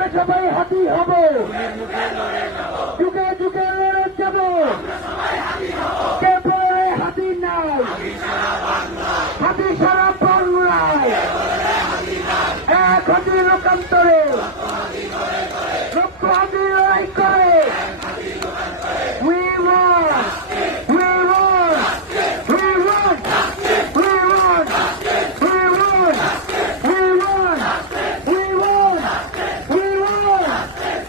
আমরা সবাই হাতি হব, যুগে যুগে লড়ে যাব, কে বলে হাতি নাই, হাতি সারা বাংলায়, এক হাতি লোকান্তরে, লক্ষ হাতি লড়াই করে। We won! We won! We won! We won! We won! We won! We won! We won!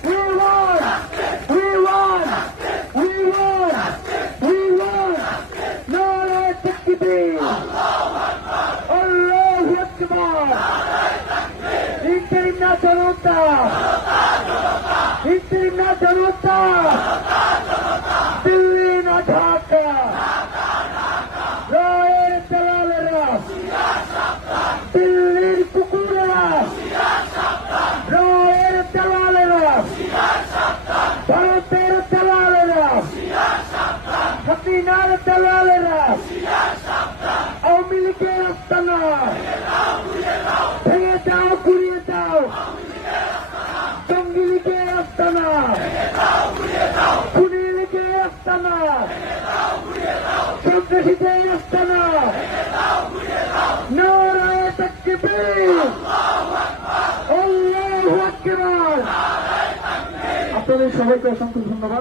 We won! We won! We won! We won! নারায়ে তাকবীর! আল্লাহু আকবার! ইনকিলাব না জনতা! ইনকিলাব না জনতা! দিল্লি না ঢাকা, রায়ের দালালেরা, দিল্লির কুকুরেরা, রায়ের দালালেরা, ভারতের দালালেরা, হাসিনার দালালেরা, আওয়ামী লীগের আস্তানা ভেঙে দাও, ঘুরিয়ে দাও, জঙ্গি লীগের আস্তানা, খুনি লীগের আস্তানা, সন্ত্রাসীদের আস্তানা, নারায়ে তাকবীর, আল্লাহু আকবার। আপনাদের সবাইকে অসংখ্য ধন্যবাদ।